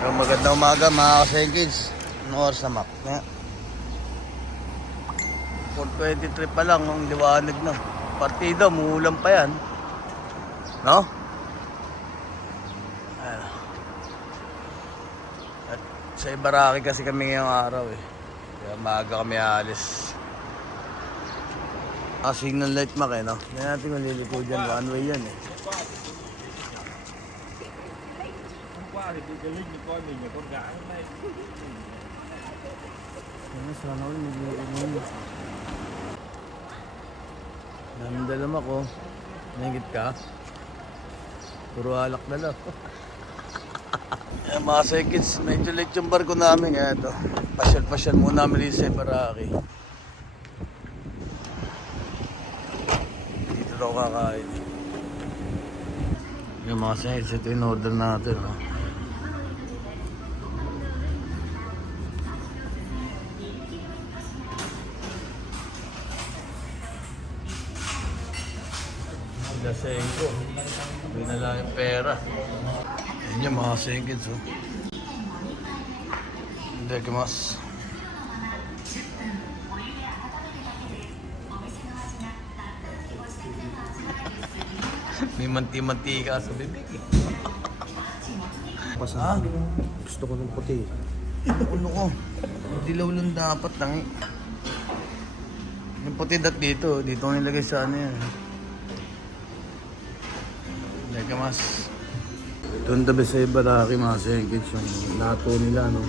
Pero magandang umaga mga kasengkids. Ano oras na, Mac? 4:23 pa lang, ang liwanag na. Partida, muulan pa yan. No? Ayan. At sa Ibaraki kasi kami ngayong araw eh. Kaya maaga kami alis. Signal light, Mac eh, no? Hindi natin maliliko dyan, one way yan eh. Thì tôi click đi coi mình là con gái hôm nay. Sana all nag-iingat. Nandala ako. Nangit ka. Puro alak na lang. Mga seconds, medyo late yung barko namin. Kaya ito, pasyal-pasyal muna namin sa Ibaraki. Dito daw kakain. Yung mga seconds, ito yung order natin. No? Lasengko. Sabi na lang yung pera. Yan yung mga seconds, oh. Hindi mas. May manti-mantika sa bibig eh. Ah, gusto ko ng puti. Ulo ko. Dilaw lang dapat lang. Yung puti dito. Dito ko nilagay sa ano yan. Hindi mas. Doon tabi sa Ibaraki mga seconds yung lato nila. No?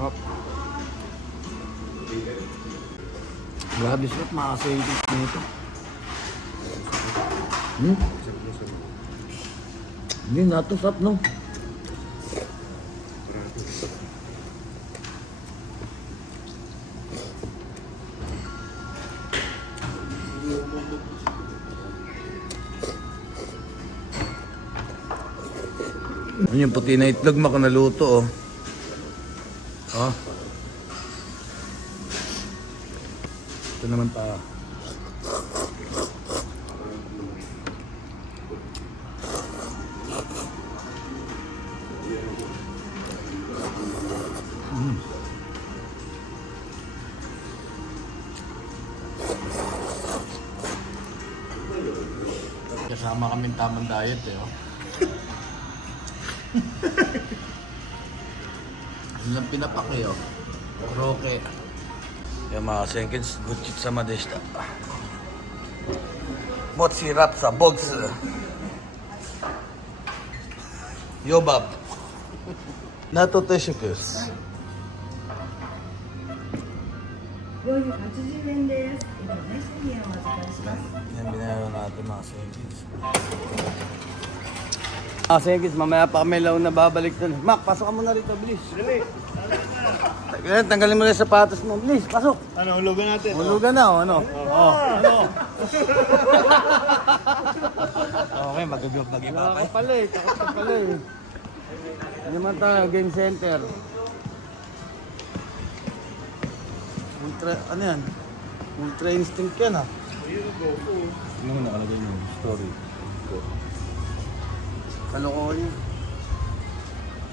Hop. Grabe sweet mga seconds nito. Hindi natusap no. Ano yung puti na itlog Mac naluto oh. Oh. Ito naman pa. Kasama kaming tamang diet eh oh. Ano lang pinapak eh oh. Roque. Yung mga seconds, gutsit sa madesta. Mot sirap sa box. Yobab. Nato teshikos. 480円です。今ね、1000円お預かりします。 Yan binayaran natin mga seconds. Seconds, mamaya pa kami lang na babalik dun. Mac, pasok ka muna rito, bilis. Dali. Tanggalin mo na yung sapatos mo, bilis, pasok. Ano, hulugan natin. Hulugan na, oh, ano? Oh, ano? Okay, mag-iba pa. Takot pala eh, takot pala eh. Ano naman tayo, game center. Ultra, ano yan? Ultra instinct yan ah. Ano mo nakalagay yung story? Kalokohan yun.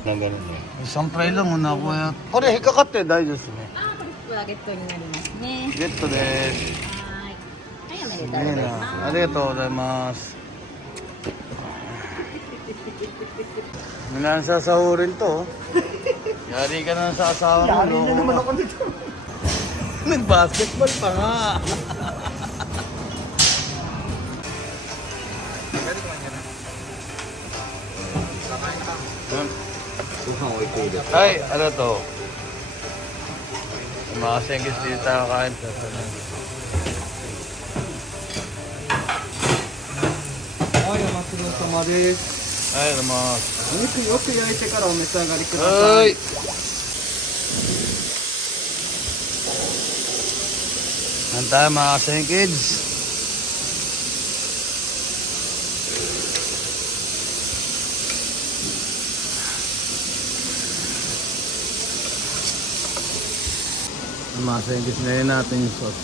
Nang ganun eh. Isang fry lang, una ko yan. Kore, hikakat eh, dahil dyan sila. これはゲットになりますね。 Get to this. はい。はい、おめでとうござ Ayan い na. ます。 Arigatou gozaimasu. Wala na sasahurin to. oh. Yari ka na sa asawa mo. Yari na naman ako nito. Nag-basketball pa nga. Ay, ano to? Mga sengkis dito tayo kain. Ay, matulong sa maris. Ay, mga... お肉よく焼いてからお召し上がりください。 Ay! Yan tayo mga sengkids. Masengkis na rin natin yung sauce.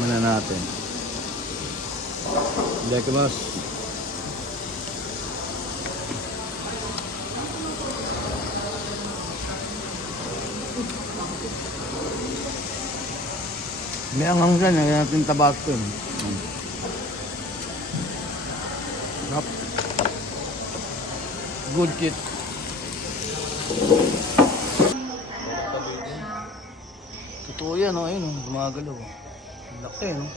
Muna natin. Daki mas. May anghang dyan, lagyan natin tabasco. Sarap. Good kit. Totoo yan, oh. Ayun, oh. Gumagalaw. Oh. Ang laki, no?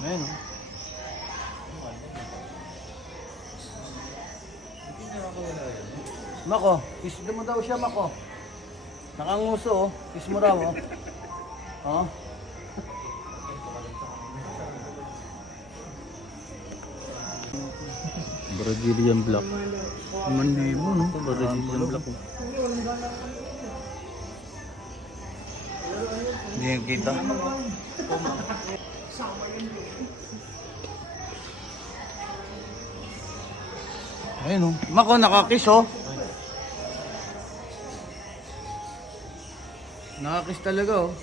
Ayun, oh. Mako, kiss mo daw siya, Mako. Nakanguso, oh. Kiss mo raw, oh. Oh. Brazilian black. 5,000, no? Brazilian black. Hindi yung kita. Ayun, oh. Mako, nakakiss, oh. Nakakiss talaga, oh.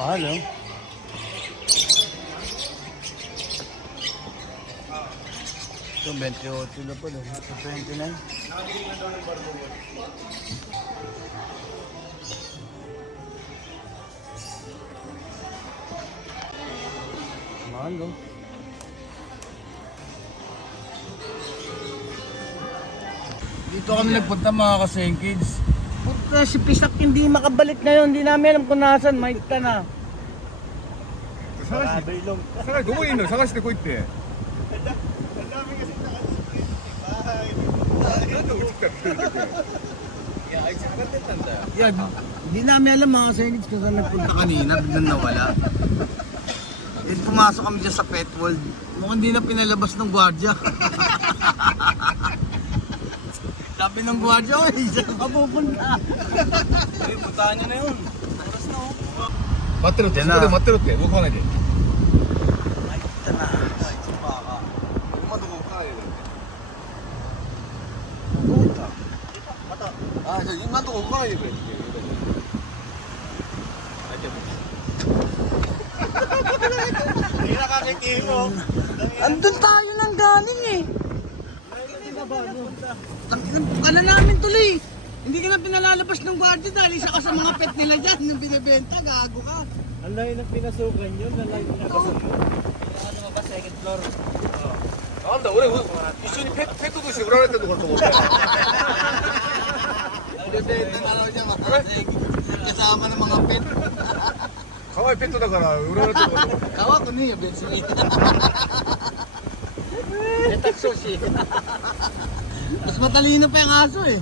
Mahal, oh. Ito, 28 na pala. Ito, 29. Mahal, oh. Dito kami nagpunta mga kasengkids. Puta, si Pisak hindi makabalik ngayon. Hindi namin alam kung nasan. Mahit ka na. 探しどこにいるの探してこいってなんで落ちたって言うんだよいやあいつ上がってったんだよ Yeah, di namin alam mga kasengkids kung saan nagpunta kanina. Biglang nawala. Then pumasok kami dyan sa pet world. Mukhang di na pinalabas ng gwardiya. Sabi ng gwardiya, "Oy, saan ka pupunta?" Eh, puntahan niya na yun oras na oh 待ってろってそ Yan こ na. で待ってろって動かないで Ito na. 今のとこ動かないであじゃあ今のとこ動かないでくれって言うてHindi nakakiti mo. Andun tayo nang galing eh. Tangkinan ka na namin tuloy. Hindi ka na pinalalabas ng gwardiya dahil isa ka sa mga pet nila dyan. Yung binibenta, gago ka. Ang layo ng pinasukan yun, ang layo ng pinasukan. Ano mo ba, second floor? なんだ俺一緒にペットとして売られてるのかと思って Binibenta na raw niya mga kasama ng mga pet. 可愛いペットだから売られてるのかと思って Kawa ko niya, Betsy. Etak sushi. Mas matalino pa yung aso eh.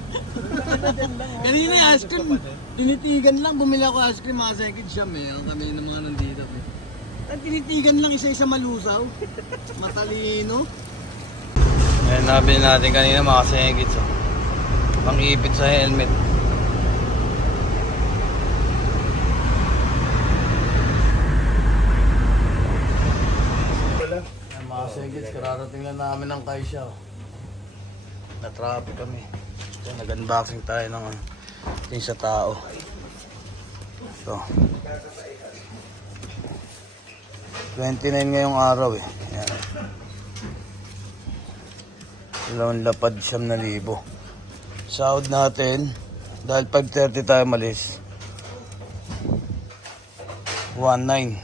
Kanina yung ice cream, tinitigan lang. Bumili ako ice cream, mga second shop eh. Kami ng mga nandito eh. At tinitigan lang isa-isa malusaw. Matalino. Ayan, nabili natin kanina mga second shop. Pang-ipit sa helmet. Ayan, mga seconds, kararating lang namin ng Kaisya. Na-traffic kami. So, nag-unboxing tayo ng ting sa tao. So, 29 ngayong araw eh. Ayan. Dalawang lapad 7,000. Sahod natin, dahil 5:30 tayo malis. 19.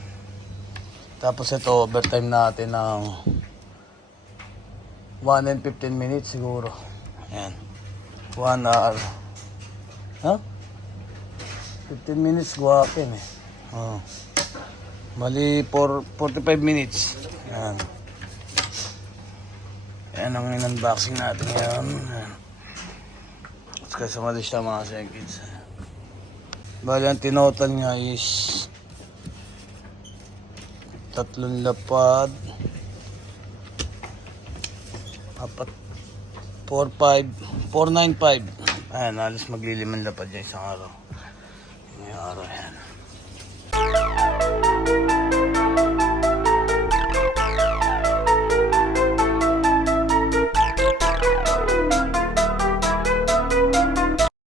Tapos ito, overtime natin ng 1 and 15 minutes siguro. Ayan. 1 hour. Ha? 15 minutes guwakin eh. Oh. Mali 45 minutes. Ayan. Ayan ang in-unboxing natin ngayon. Ayan. Kasi malis na mga seconds. Bali ang tinotal nga is 3 lapad 495. Ayan, alas maglilimang lapad yung isang araw. Ngayong araw yan.